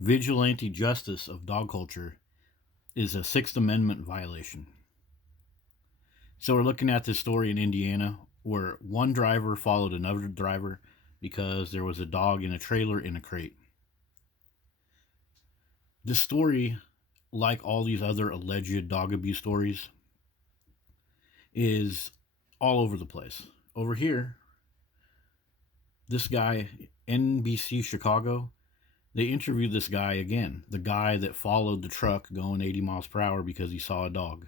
Vigilante justice of dog culture is a Sixth Amendment violation. So we're looking at this story in Indiana where one driver followed another driver because there was a dog in a trailer in a crate. This story, like all these other alleged dog abuse stories, is all over the place. Over here, this guy, NBC Chicago, they interviewed this guy again, the guy that followed the truck going 80 miles per hour because he saw a dog.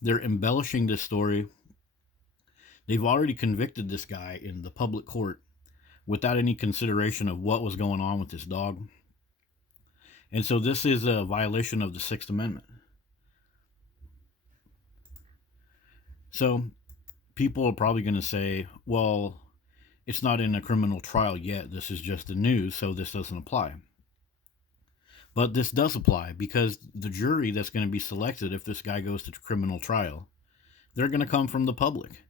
They're embellishing this story. They've already convicted this guy in the public court without any consideration of what was going on with this dog. And so this is a violation of the Sixth Amendment. So people are probably going to say, well, it's not in a criminal trial yet. This is just the news, so this doesn't apply. But this does apply because the jury that's going to be selected if this guy goes to criminal trial, they're going to come from the public.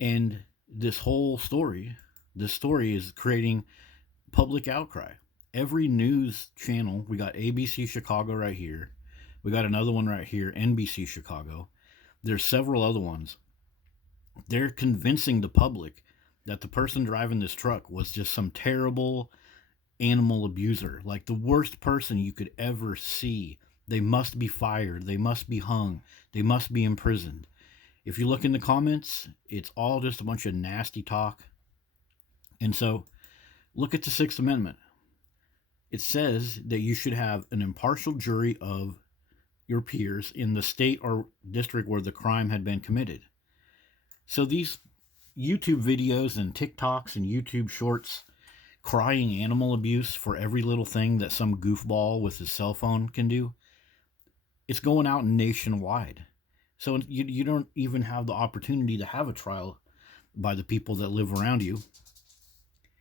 And this story is creating public outcry. Every news channel, we got ABC Chicago right here. We got another one right here, NBC Chicago. There's several other ones. They're convincing the public that the person driving this truck was just some terrible animal abuser, like the worst person you could ever see. They must be fired. They must be hung. They must be imprisoned. If you look in the comments, it's all just a bunch of nasty talk. And so, look at the Sixth Amendment. It says that you should have an impartial jury of your peers in the state or district where the crime had been committed. So these YouTube videos and TikToks and YouTube shorts crying animal abuse for every little thing that some goofball with his cell phone can do, it's going out nationwide. So you don't even have the opportunity to have a trial by the people that live around you.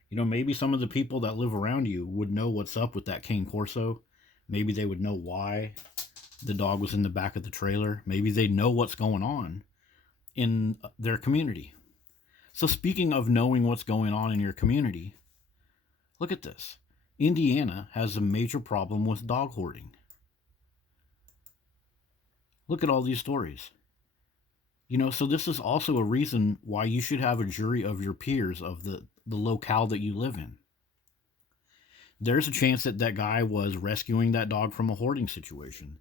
You know, maybe some of the people that live around you would know what's up with that Cane Corso. Maybe they would know why the dog was in the back of the trailer. Maybe they know what's going on in their community. So speaking of knowing what's going on in your community, look at this. Indiana has a major problem with dog hoarding. Look at all these stories. You know, so this is also a reason why you should have a jury of your peers of the locale that you live in. There's a chance that that guy was rescuing that dog from a hoarding situation.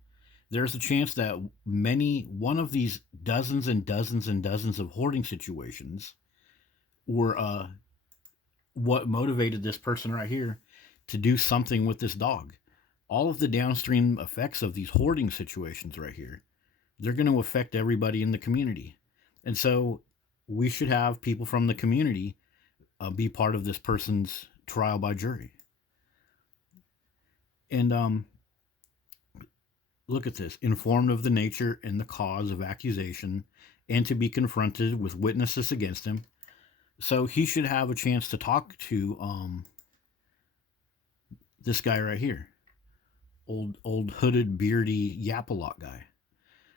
There's a chance that one of these dozens and dozens and dozens of hoarding situations were what motivated this person right here to do something with this dog. All of the downstream effects of these hoarding situations right here, they're going to affect everybody in the community. And so we should have people from the community be part of this person's trial by jury. And look at this. Informed of the nature and the cause of accusation and to be confronted with witnesses against him. So he should have a chance to talk to this guy right here. Old hooded, beardy, yap-a-lot guy.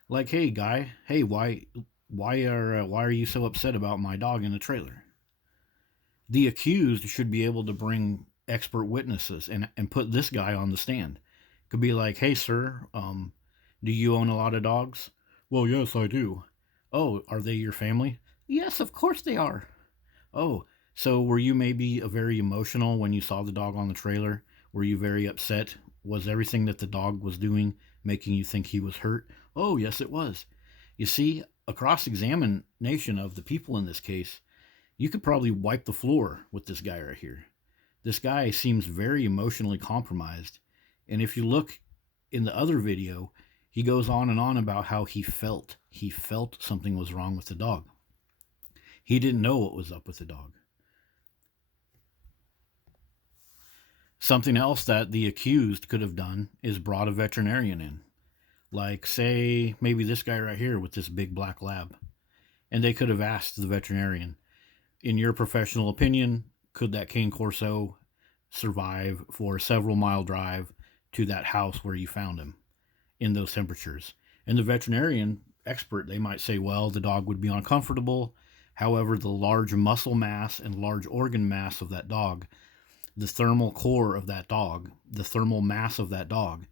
Like, hey guy, hey, why are you so upset about my dog in the trailer? The accused should be able to bring expert witnesses and put this guy on the stand. Could be like, hey sir, do you own a lot of dogs? Well, yes, I do. Oh, are they your family? Yes, of course they are. Oh, so were you maybe very emotional when you saw the dog on the trailer? Were you very upset? Was everything that the dog was doing making you think he was hurt? Oh, yes, it was. You see, a cross-examination of the people in this case, you could probably wipe the floor with this guy right here. This guy seems very emotionally compromised. And if you look in the other video, he goes on and on about how he felt. He felt something was wrong with the dog. He didn't know what was up with the dog. Something else that the accused could have done is brought a veterinarian in. Like, say, maybe this guy right here with this big black lab. And they could have asked the veterinarian, in your professional opinion, could that Cane Corso survive for a several mile drive to that house where you found him in those temperatures? And the veterinarian expert, they might say, well, the dog would be uncomfortable. However, the large muscle mass and large organ mass of that dog the thermal core of that dog, the thermal mass of that dog,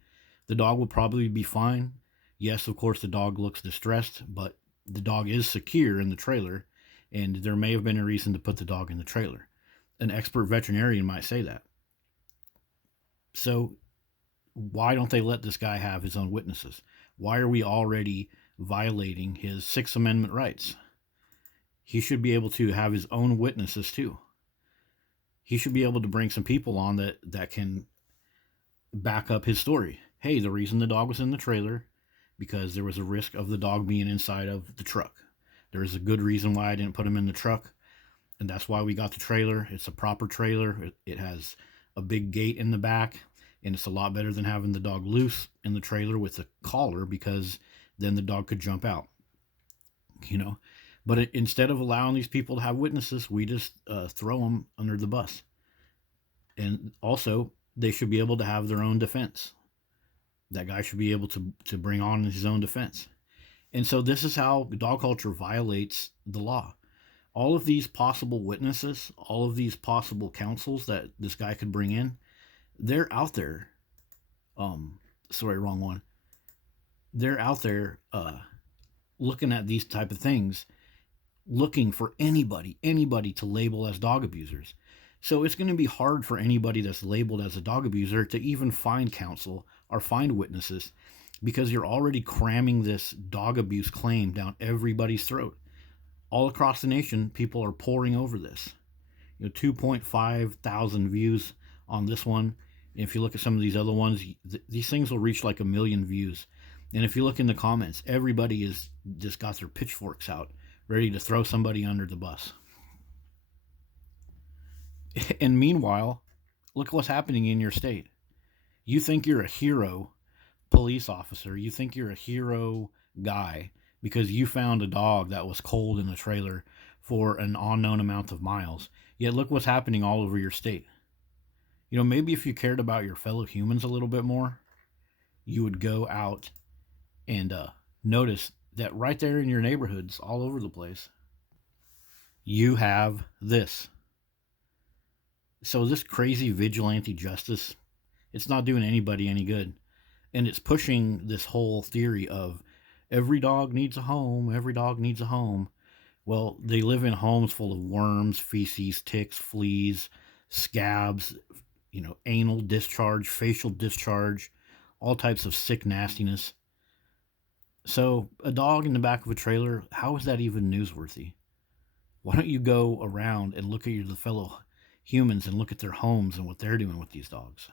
the dog will probably be fine. Yes, of course, the dog looks distressed, but the dog is secure in the trailer, and there may have been a reason to put the dog in the trailer. An expert veterinarian might say that. So, why don't they let this guy have his own witnesses? Why are we already violating his Sixth Amendment rights? He should be able to have his own witnesses too. He should be able to bring some people on that can back up his story. Hey, the reason the dog was in the trailer because there was a risk of the dog being inside of the truck. There is a good reason why I didn't put him in the truck, and that's why we got the trailer. It's a proper trailer. It has a big gate in the back, and it's a lot better than having the dog loose in the trailer with a collar, because then the dog could jump out. You know, but instead of allowing these people to have witnesses, we just throw them under the bus. And also, they should be able to have their own defense. That guy should be able to bring on his own defense. And so this is how dog culture violates the law. All of these possible witnesses, all of these possible counsels that this guy could bring in, they're out there. Sorry, wrong one. They're out there looking at these type of things, looking for anybody to label as dog abusers. So it's going to be hard for anybody that's labeled as a dog abuser to even find counsel or find witnesses, because you're already cramming this dog abuse claim down everybody's throat. All across the nation, people are pouring over this. 2.5 thousand views on this one. If you look at some of these other ones, these things will reach like 1 million views. And if you look in the comments, everybody is just got their pitchforks out, ready to throw somebody under the bus. And meanwhile, look what's happening in your state. You think you're a hero police officer. You think you're a hero guy because you found a dog that was cold in a trailer for an unknown amount of miles. Yet look what's happening all over your state. Maybe if you cared about your fellow humans a little bit more, you would go out and notice that right there in your neighborhoods, all over the place, you have this. So this crazy vigilante justice, it's not doing anybody any good. And it's pushing this whole theory of every dog needs a home, every dog needs a home. Well, they live in homes full of worms, feces, ticks, fleas, scabs, anal discharge, facial discharge, all types of sick nastiness. So a dog in the back of a trailer, how is that even newsworthy? Why don't you go around and look at your fellow humans and look at their homes and what they're doing with these dogs?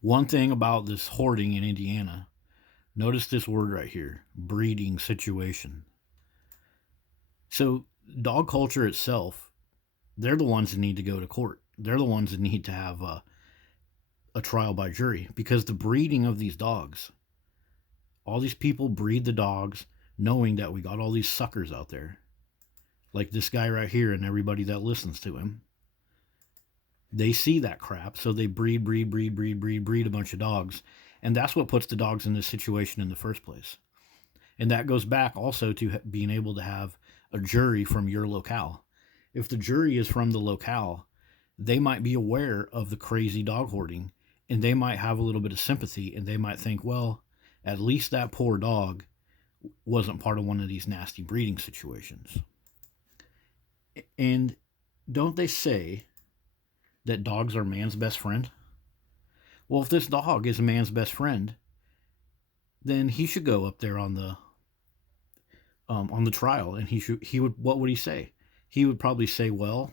One thing about this hoarding in Indiana, notice this word right here, breeding situation. So dog culture itself, they're the ones that need to go to court. They're the ones that need to have a trial by jury, because the breeding of these dogs, all these people breed the dogs knowing that we got all these suckers out there, like this guy right here and everybody that listens to him. They see that crap, so they breed a bunch of dogs. And that's what puts the dogs in this situation in the first place. And that goes back also to being able to have a jury from your locale. If the jury is from the locale, they might be aware of the crazy dog hoarding, and they might have a little bit of sympathy, and they might think, well, at least that poor dog wasn't part of one of these nasty breeding situations. And don't they say that dogs are man's best friend? Well, if this dog is a man's best friend, then he should go up there on the trial, and he would, what would he say? He would probably say, well,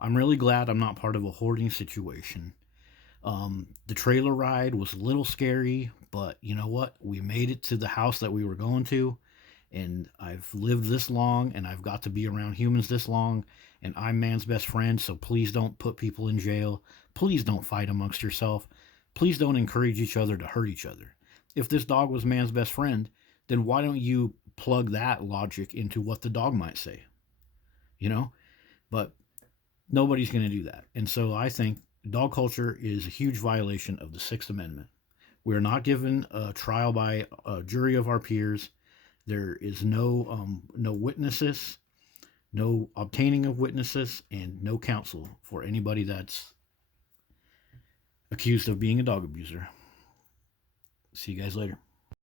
I'm really glad I'm not part of a hoarding situation. The trailer ride was a little scary, but you know what? We made it to the house that we were going to, and I've lived this long, and I've got to be around humans this long, and I'm man's best friend, so please don't put people in jail. Please don't fight amongst yourself. Please don't encourage each other to hurt each other. If this dog was man's best friend, then why don't you plug that logic into what the dog might say? But nobody's going to do that. And so I think dog culture is a huge violation of the Sixth Amendment. We're not given a trial by a jury of our peers. There is no witnesses. no obtaining of witnesses, and no counsel for anybody that's accused of being a dog abuser. See you guys later.